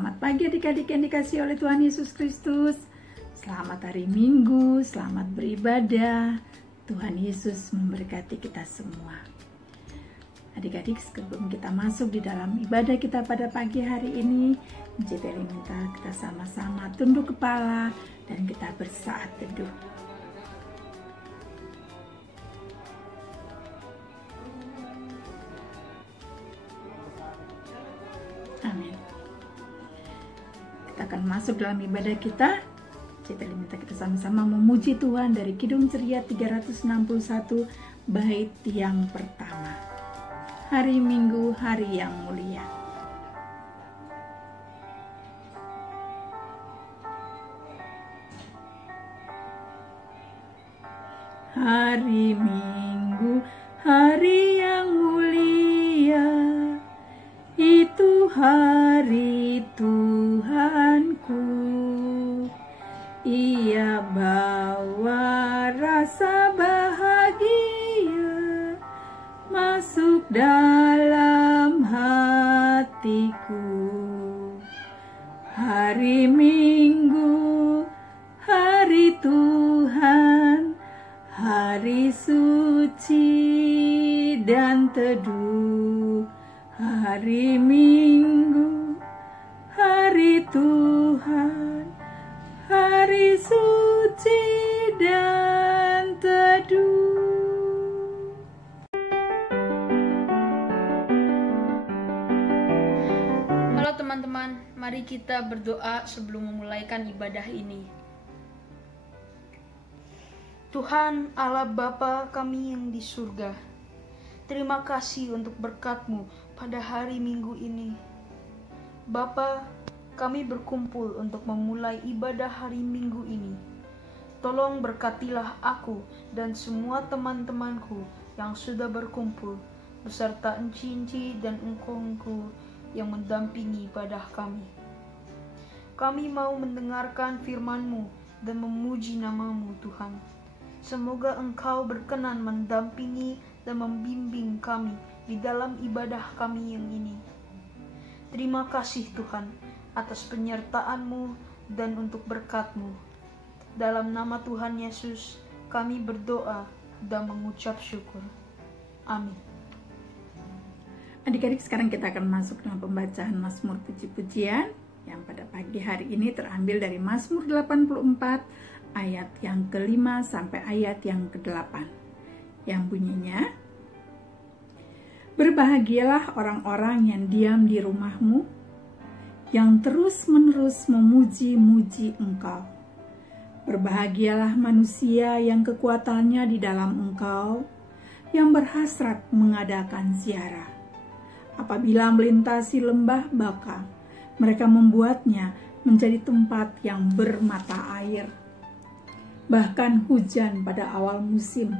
Selamat pagi adik-adik yang dikasihi oleh Tuhan Yesus Kristus. Selamat hari Minggu, selamat beribadah. Tuhan Yesus memberkati kita semua. Adik-adik, sebelum kita masuk di dalam ibadah kita pada pagi hari ini, Jebeli minta kita sama-sama tunduk kepala dan kita bersaat teduh. Amin. Kita akan masuk dalam ibadah kita. Jebeli minta kita sama-sama memuji Tuhan dari Kidung Ceria 361 bait yang pertama. Hari Minggu, hari yang mulia. Hari Minggu, hari yang mulia, itu hari Tuhanku. Ia bawa rasa bahagia masuk dalam hatiku. Hari Minggu, hari Tuhan, hari suci dan teduh. Hari Minggu, hari Tuhan, hari suci dan teduh. Halo teman-teman, mari kita berdoa sebelum memulaikan ibadah ini. Tuhan Allah Bapa kami yang di surga, terima kasih untuk berkat-Mu pada hari Minggu ini. Bapa, kami berkumpul untuk memulai ibadah hari Minggu ini. Tolong berkatilah aku dan semua teman-temanku yang sudah berkumpul, beserta enci-enci dan engkau-engkau yang mendampingi ibadah kami. Kami mau mendengarkan firman-Mu dan memuji nama-Mu, Tuhan. Semoga Engkau berkenan mendampingi dan membimbing kami di dalam ibadah kami yang ini. Terima kasih Tuhan atas penyertaan-Mu dan untuk berkat-Mu. Dalam nama Tuhan Yesus kami berdoa dan mengucap syukur. Amin. Adik-adik, sekarang kita akan masuk dalam pembacaan Mazmur Puji-Pujian yang pada pagi hari ini terambil dari Mazmur 84 ayat yang ke-5 sampai ayat yang ke-8 yang bunyinya: Berbahagialah orang-orang yang diam di rumah-Mu, yang terus-menerus memuji-muji Engkau. Berbahagialah manusia yang kekuatannya di dalam Engkau, yang berhasrat mengadakan ziarah. Apabila melintasi lembah Baka, mereka membuatnya menjadi tempat yang bermata air. Bahkan hujan pada awal musim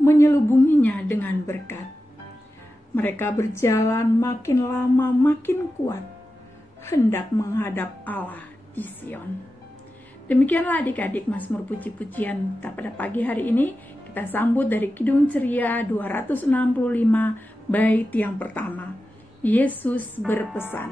menyelubunginya dengan berkat. Mereka berjalan makin lama makin kuat, hendak menghadap Allah di Sion. Demikianlah adik-adik Mazmur Puji-Pujian kita pada pagi hari ini. Kita sambut dari Kidung Ceria 265 bait yang pertama. Yesus berpesan.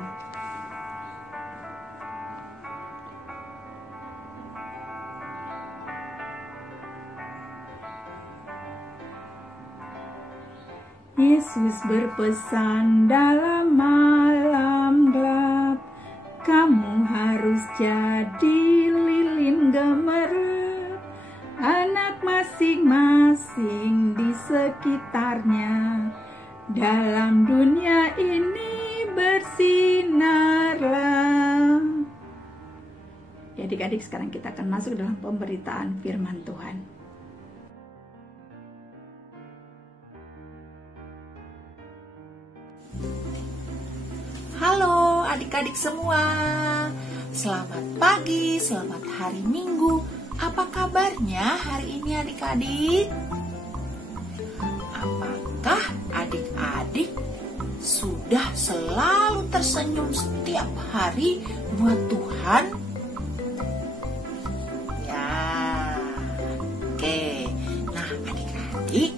Yesus berpesan dalam malam gelap, kamu harus jadi lilin gemerlap, anak masing-masing di sekitarnya. Dalam dunia ini bersinarlah. Ya adik-adik, sekarang kita akan masuk dalam pemberitaan firman Tuhan. Halo adik-adik semua, selamat pagi, selamat hari Minggu. Apa kabarnya hari ini adik-adik? Apakah adik-adik sudah selalu tersenyum setiap hari buat Tuhan? Ya, oke. Nah adik-adik,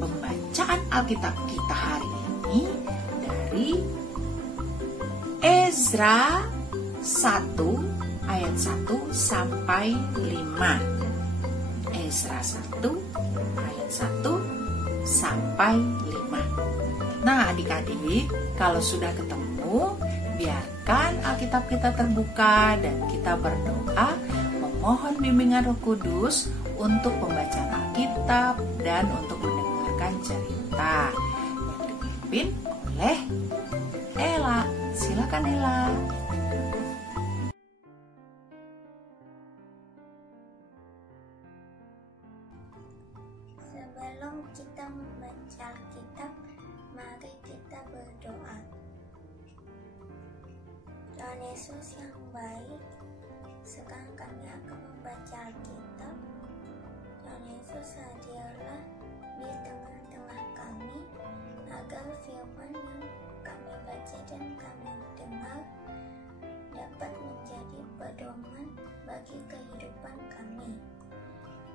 pembacaan Alkitab kita hari ini dari Ezra 1 ayat 1 sampai 5. Ezra 1 ayat 1 sampai 5. Nah, adik-adik, kalau sudah ketemu, biarkan Alkitab kita terbuka dan kita berdoa memohon bimbingan Roh Kudus untuk pembacaan Alkitab dan untuk mendengarkan cerita yang dipimpin oleh Ella. Silakan Ella. Sebelum kita membaca Alkitab, mari kita berdoa. Tuhan Yesus yang baik, sekarang kami akan membaca Alkitab. Tuhan Yesus, hadirlah di tengah-tengah kami, agar firman yang kami baca dan kami dengar dapat menjadi pedoman bagi kehidupan kami.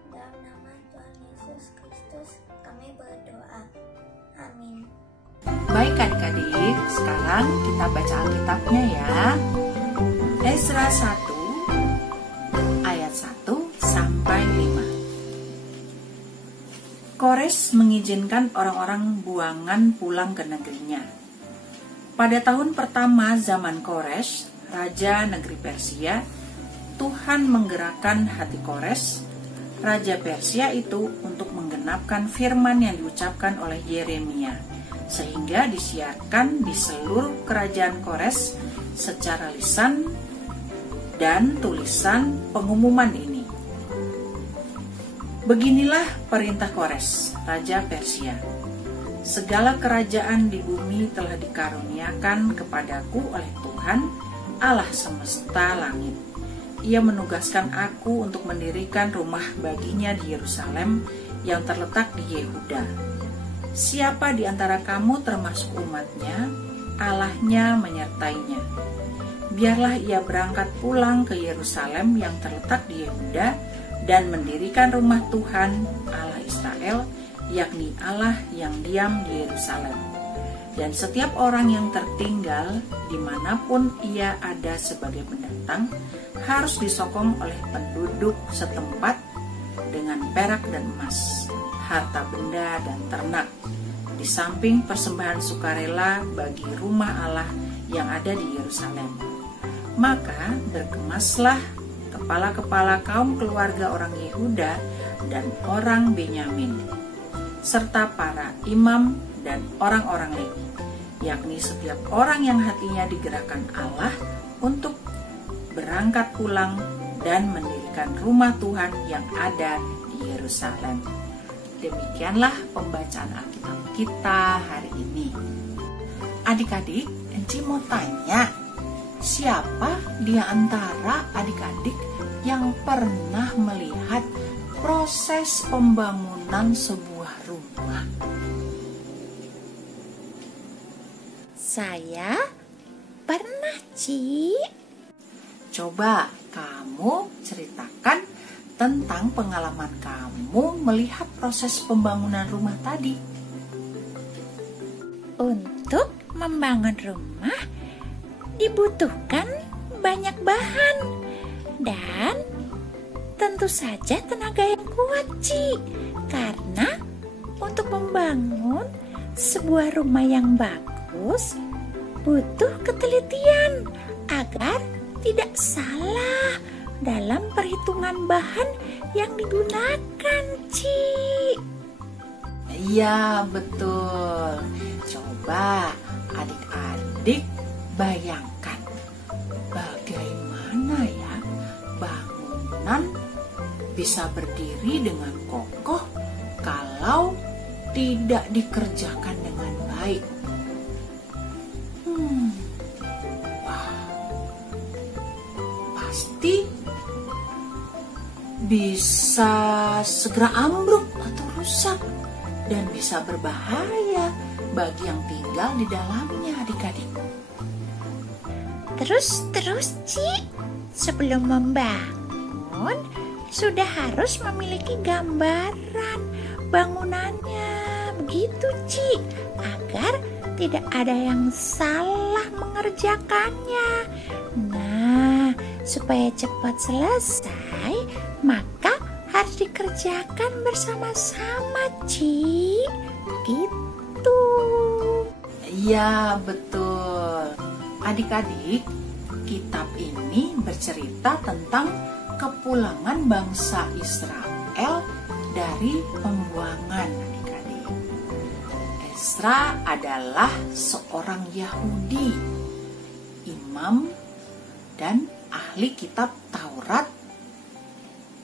Dalam nama Tuhan Yesus Kristus kami berdoa. Amin. Baik adik-adik, sekarang kita baca Alkitabnya ya. Ezra 1 ayat 1 sampai 5. Kores mengizinkan orang-orang buangan pulang ke negerinya. Pada tahun pertama zaman Kores, raja negeri Persia, Tuhan menggerakkan hati Kores, raja Persia itu, untuk menggenapkan firman yang diucapkan oleh Yeremia, sehingga disiarkan di seluruh kerajaan Kores secara lisan dan tulisan pengumuman ini. Beginilah perintah Kores, raja Persia. Segala kerajaan di bumi telah dikaruniakan kepadaku oleh Tuhan, Allah semesta langit. Ia menugaskan aku untuk mendirikan rumah baginya di Yerusalem yang terletak di Yehuda. Siapa di antara kamu termasuk umatnya, Allahnya menyertainya. Biarlah ia berangkat pulang ke Yerusalem yang terletak di Yehuda dan mendirikan rumah Tuhan Allah Israel, yakni Allah yang diam di Yerusalem. Dan setiap orang yang tertinggal dimanapun ia ada sebagai pendatang harus disokong oleh penduduk setempat dengan perak dan emas, harta benda dan ternak, di samping persembahan sukarela bagi rumah Allah yang ada di Yerusalem. Maka berkemaslah kepala-kepala kaum keluarga orang Yehuda dan orang Benyamin, serta para imam dan orang-orang Lewi, yakni setiap orang yang hatinya digerakkan Allah untuk berangkat pulang dan mendirikan rumah Tuhan yang ada di Yerusalem. Demikianlah pembacaan Alkitab kita hari ini. Adik-adik, Enci mau tanya, siapa di antara adik-adik yang pernah melihat proses pembangunan sebuah rumah? Saya pernah, Ci. Coba kamu ceritakan tentang pengalaman kamu melihat proses pembangunan rumah tadi. Untuk membangun rumah dibutuhkan banyak bahan dan tentu saja tenaga yang kuat, Ci. Karena untuk membangun sebuah rumah yang bagus butuh ketelitian agar tidak salah dalam perhitungan bahan yang digunakan, Ci. Iya, betul. Coba adik-adik bayangkan bagaimana ya bangunan bisa berdiri dengan kokoh kalau tidak dikerjakan dengan baik. Wah, pasti bisa segera ambruk atau rusak dan bisa berbahaya bagi yang tinggal di dalamnya, adik-adik. Terus, Ci, sebelum membangun sudah harus memiliki gambaran bangunannya, begitu, Ci, agar tidak ada yang salah mengerjakannya. Nah, supaya cepat selesai, maka harus dikerjakan bersama-sama, Ci. Gitu. Iya, betul. Adik-adik, kitab ini bercerita tentang kepulangan bangsa Israel dari pembuangan, adik-adik. Ezra adalah seorang Yahudi, imam dan ahli kitab Taurat.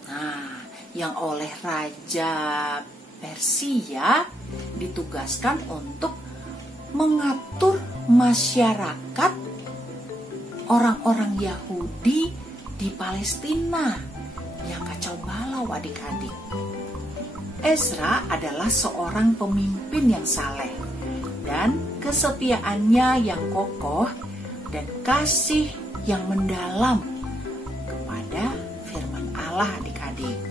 Nah, yang oleh Raja Persia ditugaskan untuk mengatur masyarakat orang-orang Yahudi di Palestina yang kacau balau, adik-adik. Ezra adalah seorang pemimpin yang saleh dan kesetiaannya yang kokoh dan kasih yang mendalam kepada firman Allah, adik-adik.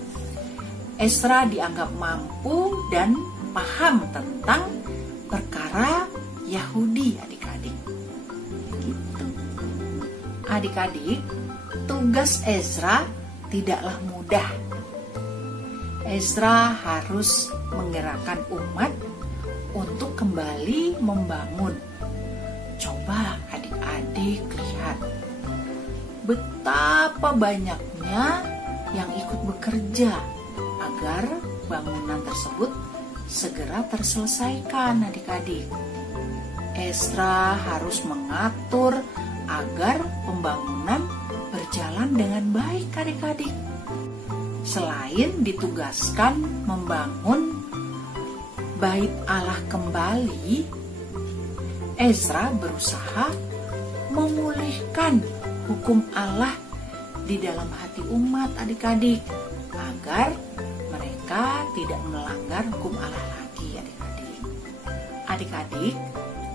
Ezra dianggap mampu dan paham tentang perkara Yahudi, adik-adik. Gitu. Adik-adik, tugas Ezra tidaklah mudah. Ezra harus menggerakkan umat untuk kembali membangun. Coba adik-adik lihat betapa banyaknya yang ikut bekerja agar bangunan tersebut segera terselesaikan, adik-adik. Ezra harus mengatur agar pembangunan berjalan dengan baik, adik-adik. Selain ditugaskan membangun bait Allah kembali, Ezra berusaha memulihkan hukum Allah di dalam hati umat, adik-adik, agar mereka tidak melanggar hukum Allah lagi, adik-adik. Adik-adik,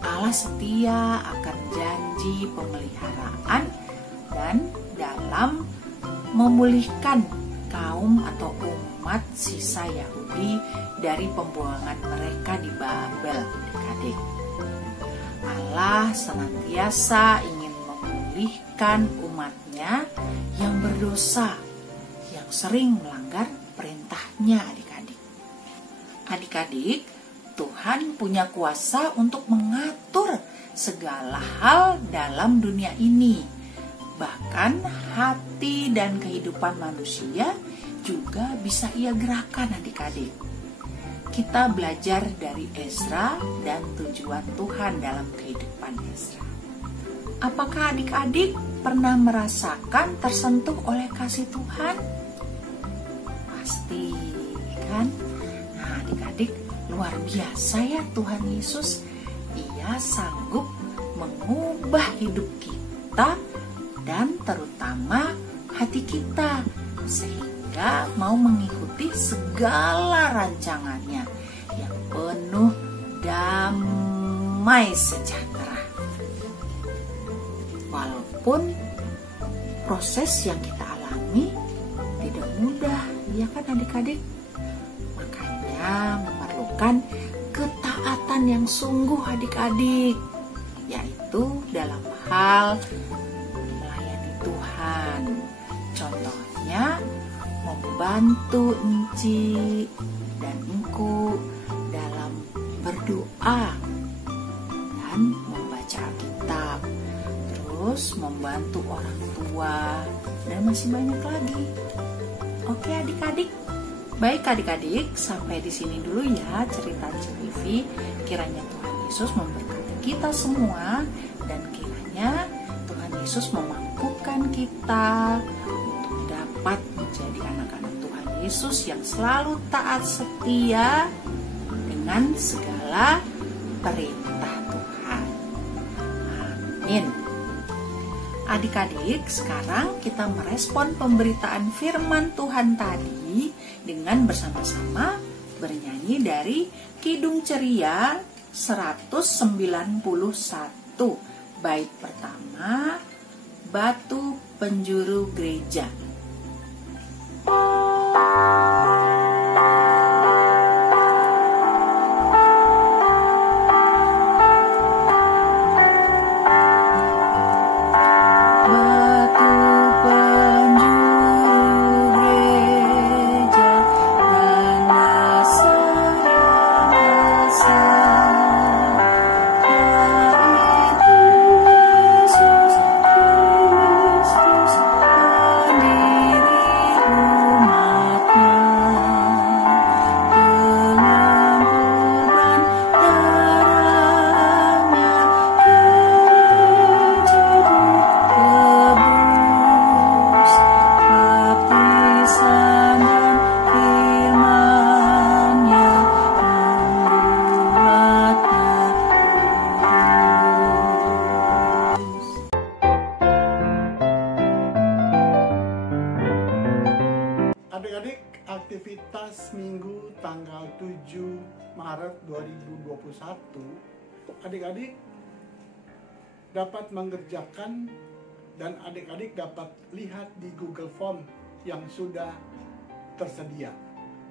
Allah setia akan janji pemeliharaan dan dalam memulihkan kaum atau umat sisa Yahudi dari pembuangan mereka di Babel, adik-adik. Allah senantiasa ingin memulihkan umatnya yang berdosa, yang sering melanggar perintahnya, adik-adik. Adik-adik, Tuhan punya kuasa untuk mengatur segala hal dalam dunia ini. Bahkan hati dan kehidupan manusia juga bisa Ia gerakan, adik-adik. Kita belajar dari Ezra dan tujuan Tuhan dalam kehidupan Ezra. Apakah adik-adik pernah merasakan tersentuh oleh kasih Tuhan? Pasti, kan? Nah, adik-adik, luar biasa ya Tuhan Yesus. Ia sanggup mengubah hidup kita dan terutama hati kita, sehingga mau mengikuti segala rancangannya yang penuh damai sejahtera. Walaupun proses yang kita alami tidak mudah, ya kan adik-adik? Makanya memerlukan ketaatan yang sungguh, adik-adik, yaitu dalam hal melayani Tuhan. Contohnya membantu Enci dan Engku dalam berdoa dan membaca Alkitab, terus membantu orang tua, dan masih banyak lagi. Oke adik-adik, baik adik-adik, sampai di sini dulu ya cerita Civivi. Kiranya Tuhan Yesus memberkati kita semua, dan kiranya Tuhan Yesus memampukan kita untuk dapat menjadi anak-anak Tuhan Yesus yang selalu taat setia dengan segala perintah Tuhan. Amin. Adik-adik, sekarang kita merespon pemberitaan firman Tuhan tadi dengan bersama-sama bernyanyi dari Kidung Ceria 191, bait pertama, Batu Penjuru Gereja. Batu Adik-adik, aktivitas Minggu tanggal 7 Maret 2021, adik-adik dapat mengerjakan dan adik-adik dapat lihat di Google Form yang sudah tersedia.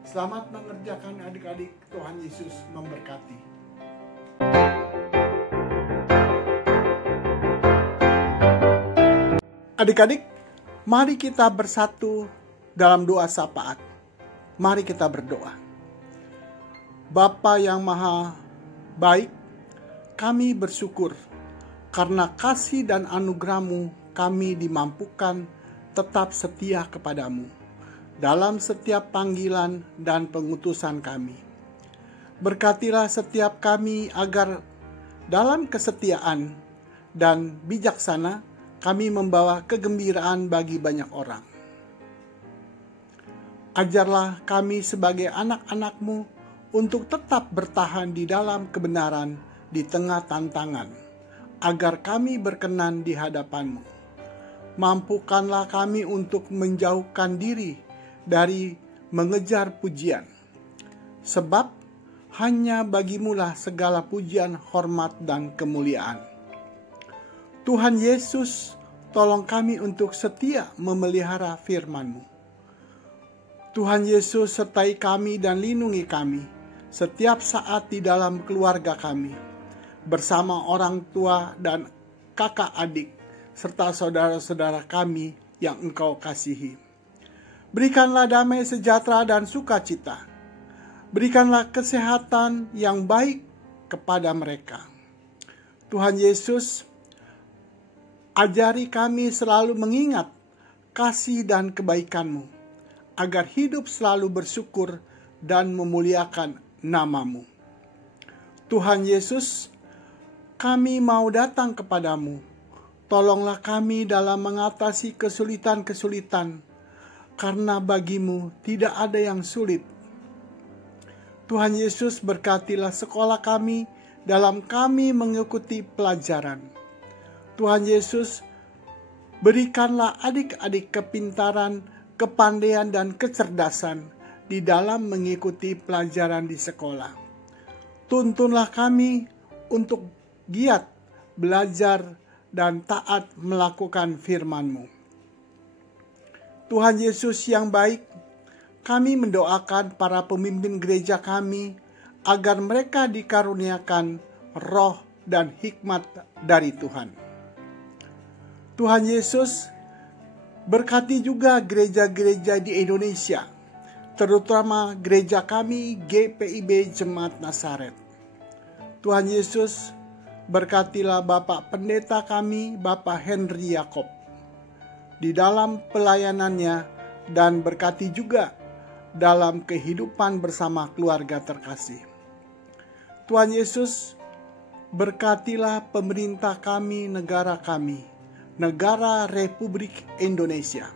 Selamat mengerjakan adik-adik, Tuhan Yesus memberkati. Adik-adik, mari kita bersatu dalam doa syafaat. Mari kita berdoa. Bapa yang Maha Baik, kami bersyukur karena kasih dan anugerah-Mu kami dimampukan tetap setia kepadamu dalam setiap panggilan dan pengutusan kami. Berkatilah setiap kami agar dalam kesetiaan dan bijaksana kami membawa kegembiraan bagi banyak orang. Ajarlah kami sebagai anak-anak-Mu untuk tetap bertahan di dalam kebenaran di tengah tantangan, agar kami berkenan di hadapan-Mu. Mampukanlah kami untuk menjauhkan diri dari mengejar pujian, sebab hanya Bagimu-lah segala pujian, hormat, dan kemuliaan. Tuhan Yesus, tolong kami untuk setia memelihara firman-Mu. Tuhan Yesus, sertai kami dan lindungi kami setiap saat di dalam keluarga kami, bersama orang tua dan kakak adik, serta saudara-saudara kami yang Engkau kasihi. Berikanlah damai sejahtera dan sukacita. Berikanlah kesehatan yang baik kepada mereka. Tuhan Yesus, ajari kami selalu mengingat kasih dan kebaikan-Mu, agar hidup selalu bersyukur dan memuliakan nama-Mu. Tuhan Yesus, kami mau datang kepadamu. Tolonglah kami dalam mengatasi kesulitan-kesulitan, karena Bagimu tidak ada yang sulit. Tuhan Yesus, berkatilah sekolah kami dalam kami mengikuti pelajaran. Tuhan Yesus, berikanlah adik-adik kepintaran, kepandaian, dan kecerdasan di dalam mengikuti pelajaran di sekolah. Tuntunlah kami untuk giat belajar dan taat melakukan firman-Mu. Tuhan Yesus yang baik, kami mendoakan para pemimpin gereja kami agar mereka dikaruniakan roh dan hikmat dari Tuhan. Tuhan Yesus, berkati juga gereja-gereja di Indonesia, terutama gereja kami GPIB Jemaat Nazaret. Tuhan Yesus, berkatilah Bapak Pendeta kami, Bapak Henry Yakob, di dalam pelayanannya, dan berkati juga dalam kehidupan bersama keluarga terkasih. Tuhan Yesus, berkatilah pemerintah kami, negara Republik Indonesia.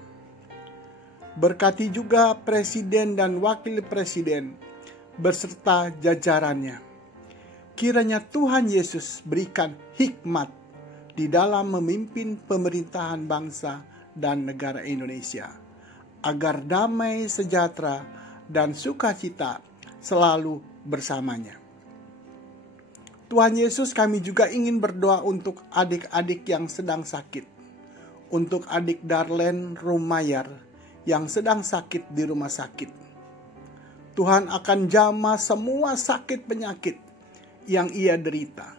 Berkati juga Presiden dan Wakil Presiden beserta jajarannya. Kiranya Tuhan Yesus berikan hikmat di dalam memimpin pemerintahan bangsa dan negara Indonesia, agar damai, sejahtera, dan sukacita selalu bersamanya. Tuhan Yesus, kami juga ingin berdoa untuk adik-adik yang sedang sakit. Untuk adik Darlene Rumayar yang sedang sakit di rumah sakit. Tuhan akan jamah semua sakit penyakit yang ia derita.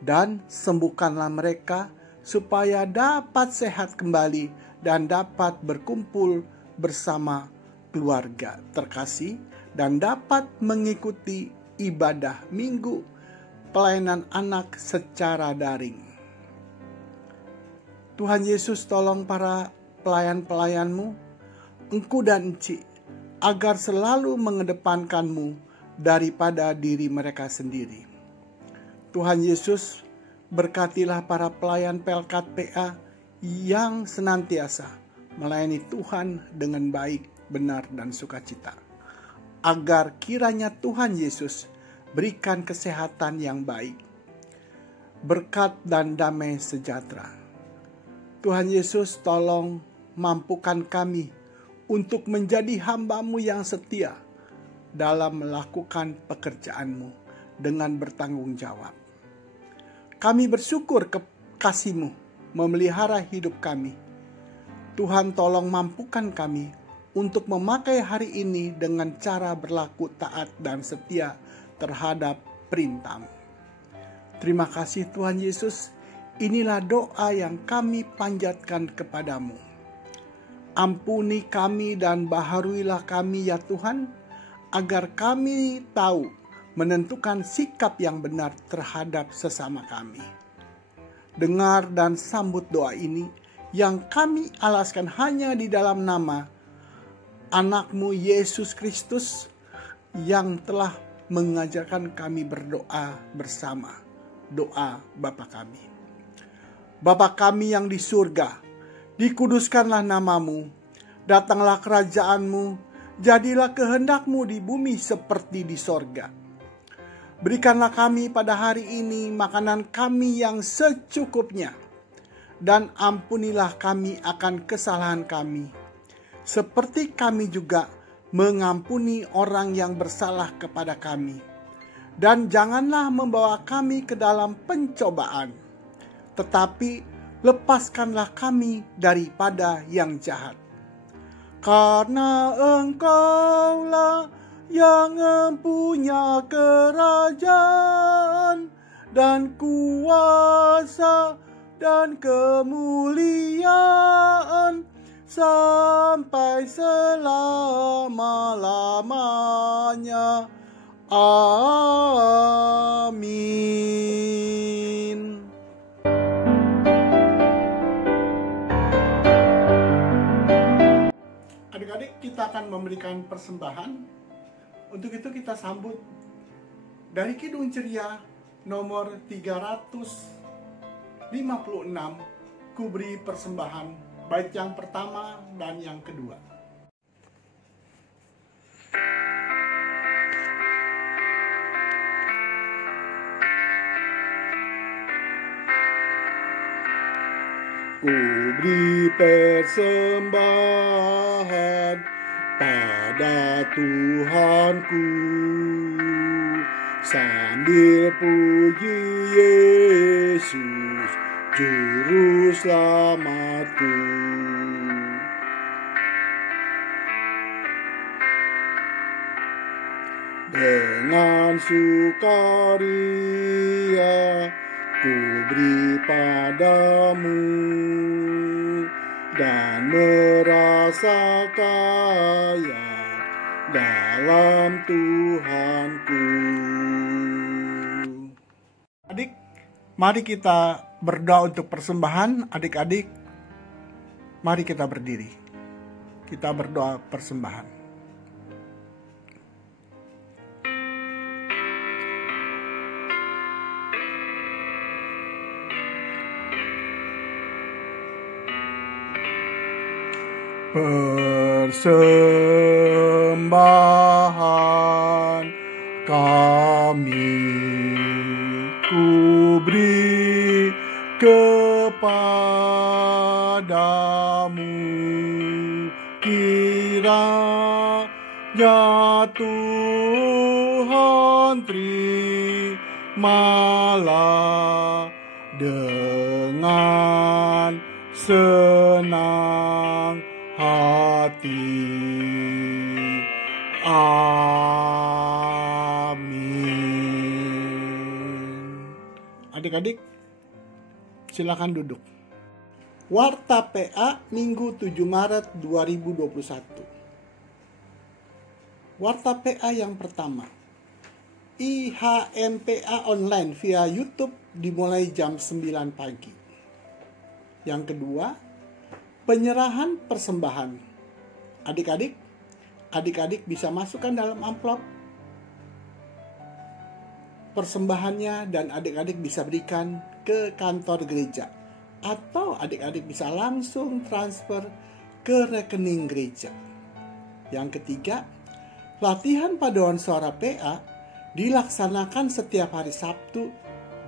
Dan sembuhkanlah mereka supaya dapat sehat kembali dan dapat berkumpul bersama keluarga terkasih dan dapat mengikuti ibadah Minggu pelayanan anak secara daring. Tuhan Yesus, tolong para pelayan-pelayan-Mu, Engku dan Enci, agar selalu mengedepankan-Mu daripada diri mereka sendiri. Tuhan Yesus, berkatilah para pelayan Pelkat PA yang senantiasa melayani Tuhan dengan baik, benar, dan sukacita. Agar kiranya Tuhan Yesus berikan kesehatan yang baik, berkat dan damai sejahtera. Tuhan Yesus, tolong mampukan kami untuk menjadi hamba-Mu yang setia dalam melakukan pekerjaan-Mu dengan bertanggung jawab. Kami bersyukur kasih-Mu memelihara hidup kami. Tuhan, tolong mampukan kami untuk memakai hari ini dengan cara berlaku taat dan setia terhadap perintah-Mu. Terima kasih Tuhan Yesus. Inilah doa yang kami panjatkan kepadamu. Ampuni kami dan baharuilah kami ya Tuhan, agar kami tahu menentukan sikap yang benar terhadap sesama kami. Dengar dan sambut doa ini yang kami alaskan hanya di dalam nama Anak-Mu Yesus Kristus yang telah mengajarkan kami berdoa bersama. Doa Bapa kami. Bapa kami yang di surga, dikuduskanlah nama-Mu, datanglah kerajaan-Mu, jadilah kehendak-Mu di bumi seperti di sorga. Berikanlah kami pada hari ini makanan kami yang secukupnya, dan ampunilah kami akan kesalahan kami, seperti kami juga mengampuni orang yang bersalah kepada kami. Dan janganlah membawa kami ke dalam pencobaan, tetapi lepaskanlah kami daripada yang jahat. Karena Engkaulah yang mempunyai kerajaan dan kuasa dan kemuliaan sampai selama-lamanya. Amin. Adik-adik, kita akan memberikan persembahan. Untuk itu kita sambut dari Kidung Ceria nomor 356, Ku Beri Persembahan, bait yang pertama dan yang kedua. Ku beri persembahan pada Tuhanku, sambil puji Yesus, Juru Selamatku. Dengan sukaria ku beri padamu dan merasa kaya dalam Tuhanku. Adik, mari kita berdoa untuk persembahan. Adik-adik, mari kita berdiri. Kita berdoa persembahan. Persembahan kami ku beri kepadamu, kiranya Tuhan terimalah dengan senang hati. Amin. Adik-adik, silakan duduk. Warta PA Minggu 7 Maret 2021. Warta PA yang pertama, IHMPA online via YouTube dimulai jam 9 pagi. Yang kedua, penyerahan persembahan. Adik-adik bisa masukkan dalam amplop persembahannya dan adik-adik bisa berikan ke kantor gereja. Atau adik-adik bisa langsung transfer ke rekening gereja. Yang ketiga, latihan paduan suara PA dilaksanakan setiap hari Sabtu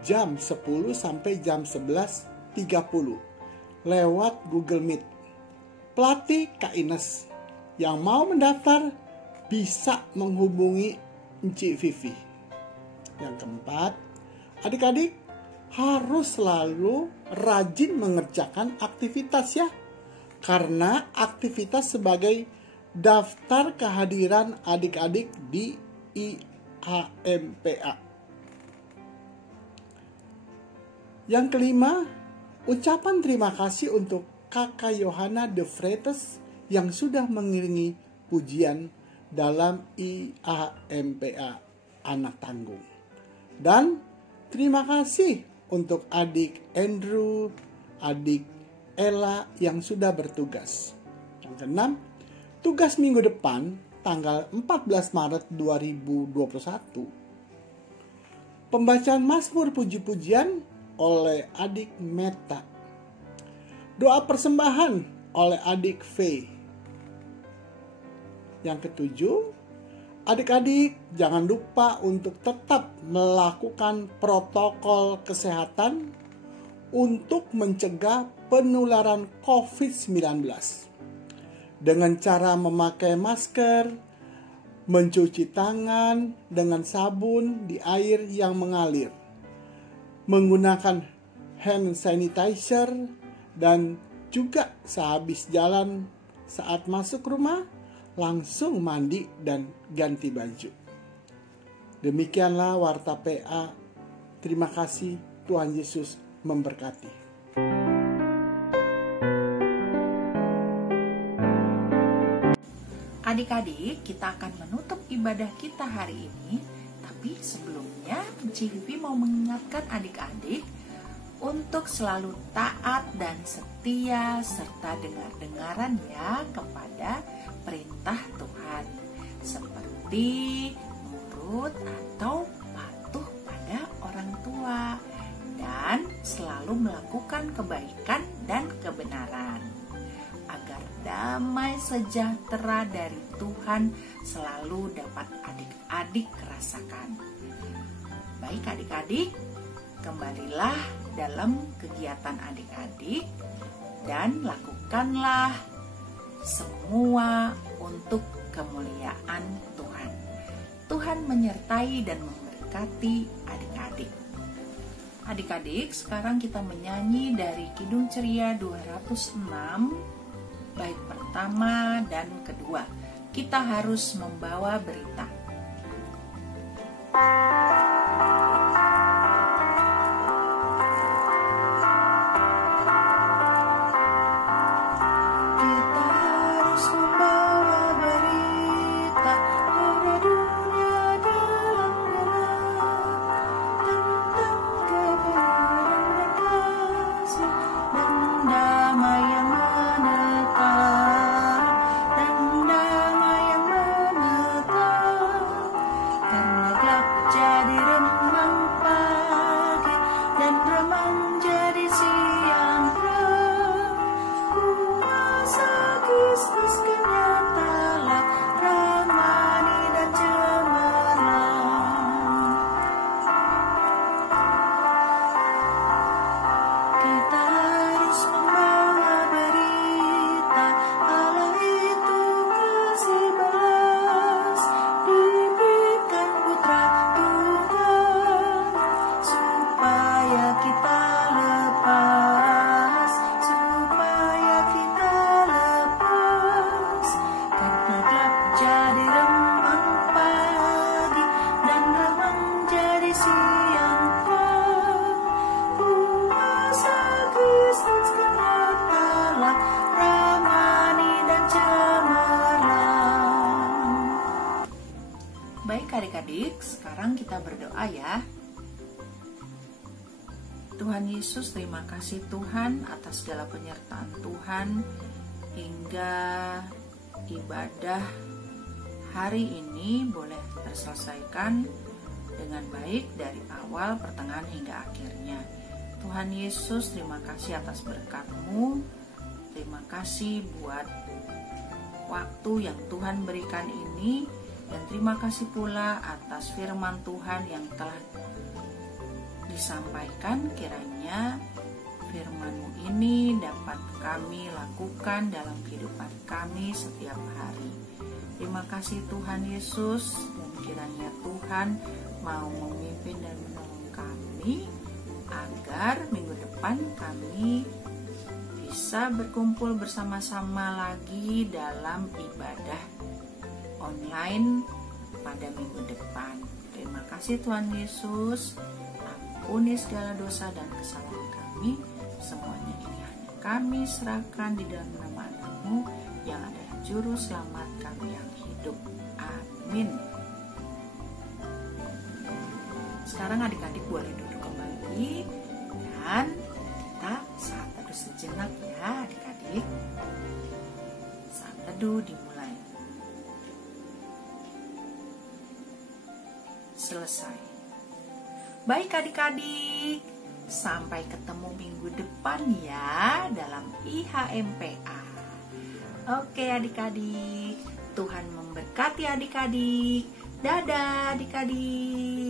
jam 10 sampai jam 11.30 lewat Google Meet. Pelatih Kak Ines Yang mau mendaftar bisa menghubungi Encik Vivi. Yang keempat, adik-adik harus selalu rajin mengerjakan aktivitas ya. Karena aktivitas sebagai daftar kehadiran adik-adik di IAMPA. Yang kelima, ucapan terima kasih untuk Kakak Yohana de Freitas yang sudah mengiringi pujian dalam IAMPA Anak Tanggung. Dan terima kasih untuk adik Andrew, adik Ella yang sudah bertugas. Yang keenam, tugas minggu depan tanggal 14 Maret 2021. Pembacaan Mazmur puji-pujian oleh adik Meta. Doa persembahan oleh adik V. Yang ketujuh, adik-adik jangan lupa untuk tetap melakukan protokol kesehatan untuk mencegah penularan COVID-19 dengan cara memakai masker, mencuci tangan dengan sabun di air yang mengalir, menggunakan hand sanitizer, dan juga sehabis jalan saat masuk rumah langsung mandi dan ganti baju. Demikianlah Warta PA. Terima kasih, Tuhan Yesus memberkati. Adik-adik, kita akan menutup ibadah kita hari ini. Tapi sebelumnya, Encik Vivi mau mengingatkan adik-adik untuk selalu taat dan setia serta dengar-dengaran ya kepada perintah Tuhan, seperti nurut atau patuh pada orang tua dan selalu melakukan kebaikan dan kebenaran, agar damai sejahtera dari Tuhan selalu dapat adik-adik rasakan. Baik adik-adik, kembalilah dalam kegiatan adik-adik dan lakukanlah semua untuk kemuliaan Tuhan. Tuhan menyertai dan memberkati adik-adik. Adik-adik, sekarang kita menyanyi dari Kidung Ceria 206, bait pertama dan kedua. Kita harus membawa berita. Adik-adik, sekarang kita berdoa ya. Tuhan Yesus, terima kasih Tuhan atas segala penyertaan Tuhan hingga ibadah hari ini boleh terselesaikan dengan baik dari awal, pertengahan hingga akhirnya. Tuhan Yesus, terima kasih atas berkat-Mu. Terima kasih buat waktu yang Tuhan berikan ini. Dan terima kasih pula atas firman Tuhan yang telah disampaikan. Kiranya firman-Mu ini dapat kami lakukan dalam kehidupan kami setiap hari. Terima kasih Tuhan Yesus, dan kiranya Tuhan mau memimpin dan menolong kami agar minggu depan kami bisa berkumpul bersama-sama lagi dalam ibadah online pada minggu depan. Terima kasih Tuhan Yesus, ampuni segala dosa dan kesalahan kami. Semuanya ini hanya kami serahkan di dalam nama Anak-Mu yang adalah Juru Selamat kami yang hidup. Amin. Sekarang adik-adik boleh duduk kembali dan kita saat teduh sejenak ya adik-adik. Saat teduh dimulai. Selesai. Baik adik-adik, sampai ketemu minggu depan ya dalam IHMPA. Oke adik-adik, Tuhan memberkati adik-adik. Dadah adik-adik.